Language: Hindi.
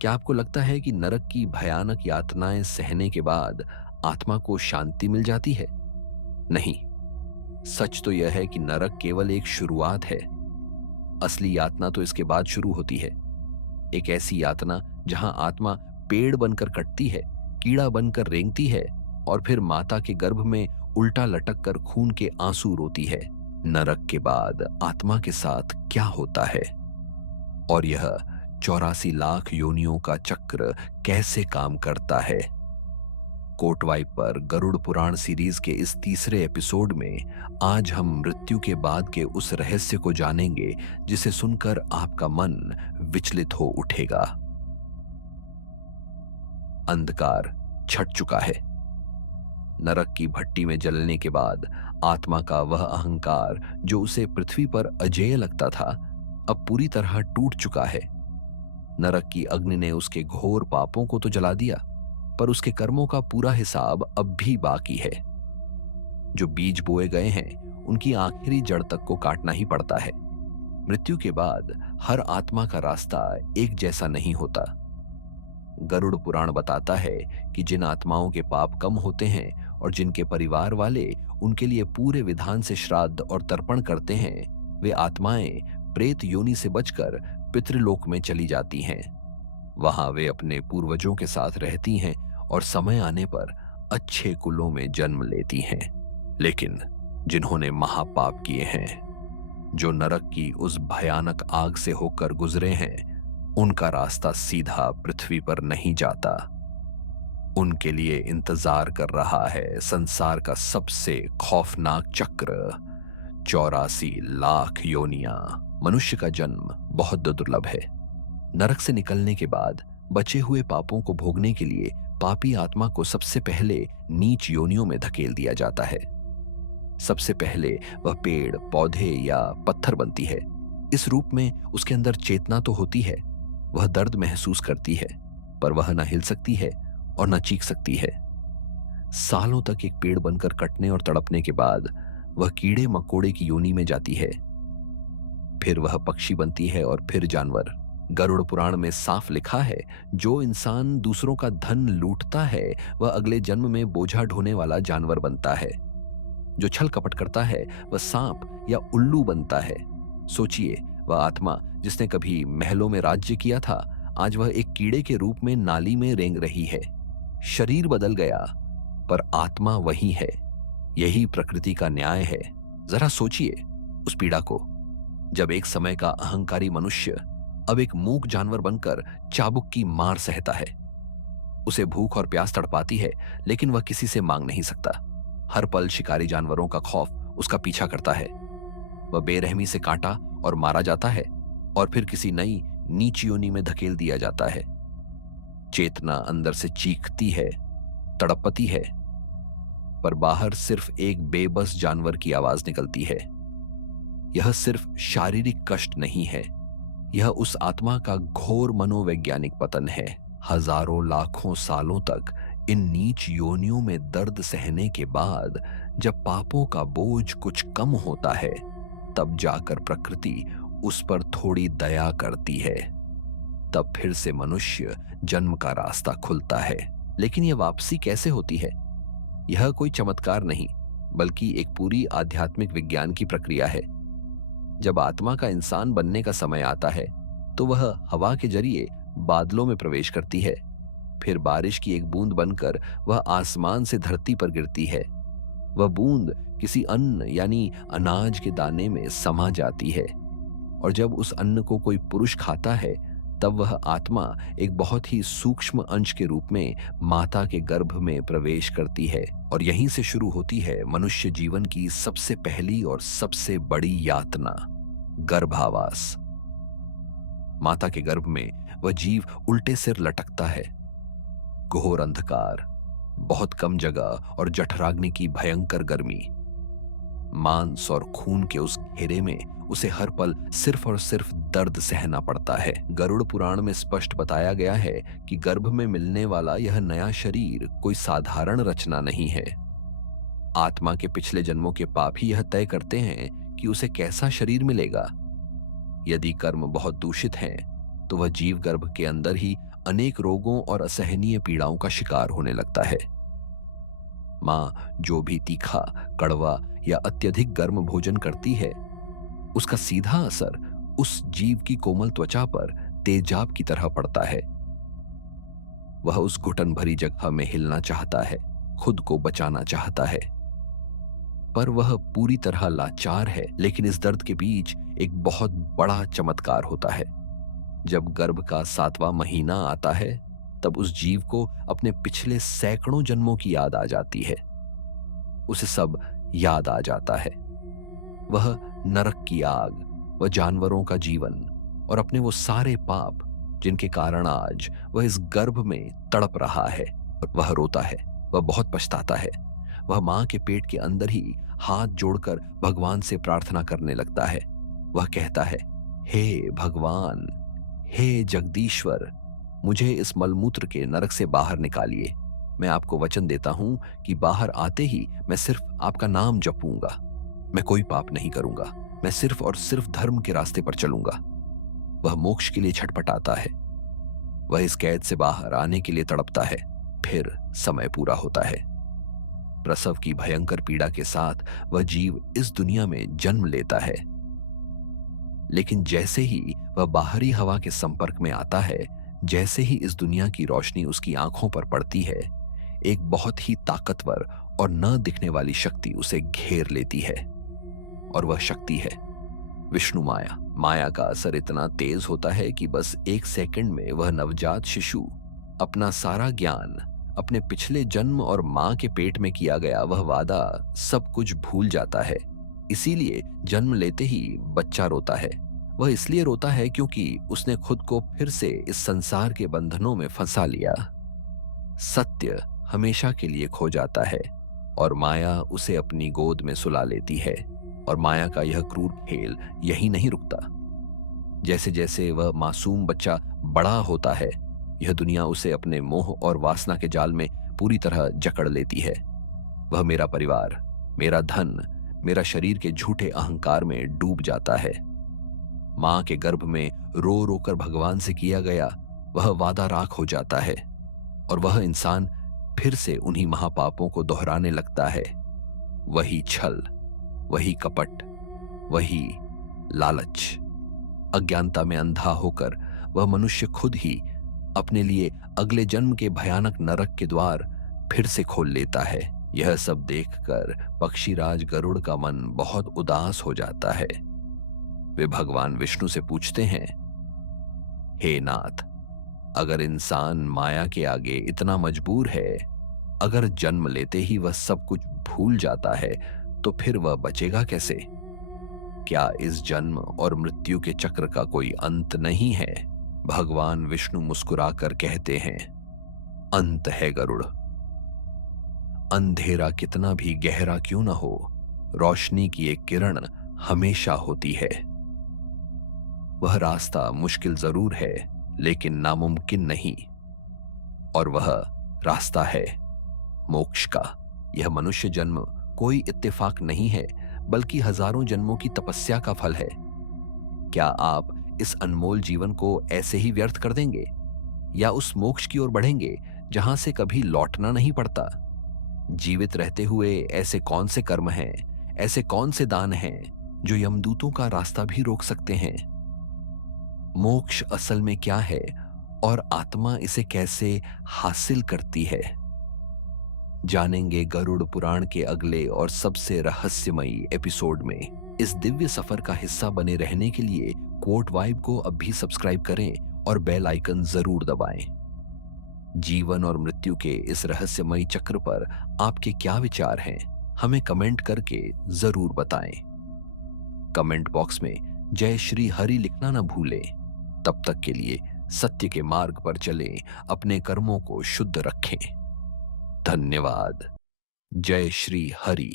क्या आपको लगता है कि नरक की भयानक यातनाएं सहने के बाद आत्मा को शांति मिल जाती है? नहीं। सच तो यह है कि नरक केवल एक शुरुआत है। असली यातना तो इसके बाद शुरू होती है। एक ऐसी यातना जहां आत्मा पेड़ बनकर कटती है, कीड़ा बनकर रेंगती है और फिर माता के गर्भ में उल्टा लटक कर खून के आंसू रोती है। नरक के बाद आत्मा के साथ क्या होता है और यह 84 लाख योनियों का चक्र कैसे काम करता है? कोटवाई पर गरुड़ पुराण सीरीज के इस तीसरे एपिसोड में आज हम मृत्यु के बाद के उस रहस्य को जानेंगे जिसे सुनकर आपका मन विचलित हो उठेगा। अंधकार छट चुका है। नरक की भट्टी में जलने के बाद आत्मा का वह अहंकार जो उसे पृथ्वी पर अजेय लगता था, अब पूरी तरह टूट चुका है। नरक की अग्नि ने उसके घोर पापों को तो जला दिया, पर उसके कर्मों का पूरा हिसाब अब भी बाकी है। जो बीज बोए गए हैं उनकी आखिरी जड़ तक को काटना ही पड़ता है। मृत्यु के बाद हर आत्मा का रास्ता एक जैसा नहीं होता। गरुड़ पुराण बताता है कि जिन आत्माओं के पाप कम होते हैं और जिनके परिवार वाले उनके लिए पूरे विधान से श्राद्ध और तर्पण करते हैं, वे आत्माएं प्रेत योनि से बचकर पितृलोक में चली जाती हैं। वहां वे अपने पूर्वजों के साथ रहती हैं और समय आने पर अच्छे कुलों में जन्म लेती हैं। लेकिन जिन्होंने महापाप किए हैं, जो नरक की उस भयानक आग से होकर गुजरे हैं, उनका रास्ता सीधा पृथ्वी पर नहीं जाता। उनके लिए इंतजार कर रहा है संसार का सबसे खौफनाक चक्र, 84 लाख योनियां। मनुष्य का जन्म बहुत दुर्लभ है। नरक से निकलने के बाद बचे हुए पापों को भोगने के लिए पापी आत्मा को सबसे पहले नीच योनियों में धकेल दिया जाता है। सबसे पहले वह पेड़, पौधे या पत्थर बनती है। इस रूप में उसके अंदर चेतना तो होती है, वह दर्द महसूस करती है, पर वह न हिल सकती है और न चीख सकती है। सालों तक एक पेड़ बनकर कटने और तड़पने के बाद वह कीड़े मकोड़े की योनि में जाती है। फिर वह पक्षी बनती है और फिर जानवर। गरुड़ पुराण में साफ लिखा है, जो इंसान दूसरों का धन लूटता है वह अगले जन्म में बोझा ढोने वाला जानवर बनता है। जो छल कपट करता है वह सांप या उल्लू बनता है। सोचिए, वह आत्मा जिसने कभी महलों में राज्य किया था, आज वह एक कीड़े के रूप में नाली में रेंग रही है। शरीर बदल गया पर आत्मा वही है। यही प्रकृति का न्याय है। जरा सोचिए उस पीड़ा को, जब एक समय का अहंकारी मनुष्य अब एक मूक जानवर बनकर चाबुक की मार सहता है। उसे भूख और प्यास तड़पाती है, लेकिन वह किसी से मांग नहीं सकता। हर पल शिकारी जानवरों का खौफ उसका पीछा करता है। वह बेरहमी से काटा और मारा जाता है और फिर किसी नई नीच योनि में धकेल दिया जाता है। चेतना अंदर से चीखती है, तड़पती है, पर बाहर सिर्फ एक बेबस जानवर की आवाज निकलती है। यह सिर्फ शारीरिक कष्ट नहीं है, यह उस आत्मा का घोर मनोवैज्ञानिक पतन है। हजारों लाखों सालों तक इन नीच योनियों में दर्द सहने के बाद जब पापों का बोझ कुछ कम होता है, तब जाकर प्रकृति उस पर थोड़ी दया करती है। तब फिर से मनुष्य जन्म का रास्ता खुलता है। लेकिन यह वापसी कैसे होती है? यह कोई चमत्कार नहीं, बल्कि एक पूरी आध्यात्मिक विज्ञान की प्रक्रिया है। जब आत्मा का इंसान बनने का समय आता है, तो वह हवा के जरिए बादलों में प्रवेश करती है। फिर बारिश की एक बूंद बनकर वह आसमान से धरती पर गिरती है। वह बूंद किसी अन्न यानी अनाज के दाने में समा जाती है, और जब उस अन्न को कोई पुरुष खाता है, तब वह आत्मा एक बहुत ही सूक्ष्म अंश के रूप में माता के गर्भ में प्रवेश करती है। और यहीं से शुरू होती है मनुष्य जीवन की सबसे पहली और सबसे बड़ी यातना, गर्भावास। माता के गर्भ में वह जीव उल्टे सिर लटकता है। घोर अंधकार, बहुत कम जगह और जठराग्नि की भयंकर गर्मी। मांस और खून के उस घेरे में उसे हर पल सिर्फ और सिर्फ दर्द सहना पड़ता है। गरुड़ पुराण में स्पष्ट बताया गया है कि गर्भ में मिलने वाला यह नया शरीर कोई साधारण रचना नहीं है। आत्मा के पिछले जन्मों के पाप ही यह तय करते हैं कि उसे कैसा शरीर मिलेगा। यदि कर्म बहुत दूषित हैं, तो वह जीव गर्भ के अंदर ही अनेक रोगों और असहनीय पीड़ाओं का शिकार होने लगता है। माँ जो भी तीखा, कड़वा या अत्यधिक गर्म भोजन करती है, उसका सीधा असर उस जीव की कोमल त्वचा पर तेजाब की तरह पड़ता है। वह उस घुटन भरी जगह में हिलना चाहता है, खुद को बचाना चाहता है, पर वह पूरी तरह लाचार है। लेकिन इस दर्द के बीच एक बहुत बड़ा चमत्कार होता है। जब गर्भ का 7वां महीना आता है, तब उस जीव को अपने पिछले सैकड़ों जन्मों की याद आ जाती है। उसे सब याद आ जाता है। वह नरक की आग, वह जानवरों का जीवन और अपने वो सारे पाप जिनके कारण आज वह इस गर्भ में तड़प रहा है। वह रोता है, वह बहुत पछताता है। वह मां के पेट के अंदर ही हाथ जोड़कर भगवान से प्रार्थना करने लगता है। वह कहता है, हे भगवान, हे जगदीश्वर, मुझे इस मलमूत्र के नरक से बाहर निकालिए। मैं आपको वचन देता हूं कि बाहर आते ही मैं सिर्फ आपका नाम जपूंगा। मैं कोई पाप नहीं करूंगा। मैं सिर्फ और सिर्फ धर्म के रास्ते पर चलूंगा। वह मोक्ष के लिए छटपटाता है। वह इस कैद से बाहर आने के लिए तड़पता है। फिर समय पूरा होता है। प्रसव की भयंकर पीड़ा के साथ वह जीव इस दुनिया में जन्म लेता है। लेकिन जैसे ही वह बाहरी हवा के संपर्क में आता है, जैसे ही इस दुनिया की रोशनी उसकी आंखों पर पड़ती है, एक बहुत ही ताकतवर और न दिखने वाली शक्ति उसे घेर लेती है। और वह शक्ति है विष्णु माया। माया का असर इतना तेज होता है कि बस 1 सेकंड में वह नवजात शिशु अपना सारा ज्ञान, अपने पिछले जन्म और मां के पेट में किया गया वह वादा सब कुछ भूल जाता है। इसीलिए जन्म लेते ही बच्चा रोता है। वह इसलिए रोता है क्योंकि उसने खुद को फिर से इस संसार के बंधनों में फंसा लिया। सत्य हमेशा के लिए खो जाता है और माया उसे अपनी गोद में सुला लेती है। और माया का यह क्रूर खेल यही नहीं रुकता। जैसे जैसे वह मासूम बच्चा बड़ा होता है, यह दुनिया उसे अपने मोह और वासना के जाल में पूरी तरह जकड़ लेती है। वह मेरा परिवार, मेरा धन, मेरा शरीर के झूठे अहंकार में डूब जाता है। मां के गर्भ में रो रो कर भगवान से किया गया वह वादा राख हो जाता है और वह इंसान फिर से उन्हीं महापापों को दोहराने लगता है। वही छल, वही कपट, वही लालच। अज्ञानता में अंधा होकर वह मनुष्य खुद ही अपने लिए अगले जन्म के भयानक नरक के द्वार फिर से खोल लेता है। यह सब देखकर पक्षीराज गरुड़ का मन बहुत उदास हो जाता है। वे भगवान विष्णु से पूछते हैं, हे नाथ, अगर इंसान माया के आगे इतना मजबूर है, अगर जन्म लेते ही वह सब कुछ भूल जाता है, तो फिर वह बचेगा कैसे? क्या इस जन्म और मृत्यु के चक्र का कोई अंत नहीं है? भगवान विष्णु मुस्कुराकर कहते हैं, अंत है गरुड़। अंधेरा कितना भी गहरा क्यों न हो, रोशनी की एक किरण हमेशा होती है। वह रास्ता मुश्किल जरूर है, लेकिन नामुमकिन नहीं। और वह रास्ता है मोक्ष का। यह मनुष्य जन्म कोई इत्तेफाक नहीं है, बल्कि हजारों जन्मों की तपस्या का फल है। क्या आप इस अनमोल जीवन को ऐसे ही व्यर्थ कर देंगे, या उस मोक्ष की ओर बढ़ेंगे जहां से कभी लौटना नहीं पड़ता? जीवित रहते हुए ऐसे कौन से कर्म हैं, ऐसे कौन से दान हैं जो यमदूतों का रास्ता भी रोक सकते हैं? मोक्ष असल में क्या है और आत्मा इसे कैसे हासिल करती है, जानेंगे गरुड़ पुराण के अगले और सबसे रहस्यमयी एपिसोड में। इस दिव्य सफर का हिस्सा बने रहने के लिए कोट वाइब को अब भी सब्सक्राइब करें और बेल आइकन जरूर दबाएं। जीवन और मृत्यु के इस रहस्यमयी चक्र पर आपके क्या विचार हैं, हमें कमेंट करके जरूर बताएं। कमेंट बॉक्स में जय श्री हरि लिखना न भूलें। तब तक के लिए सत्य के मार्ग पर चलें, अपने कर्मों को शुद्ध रखें। धन्यवाद। जय श्री हरि।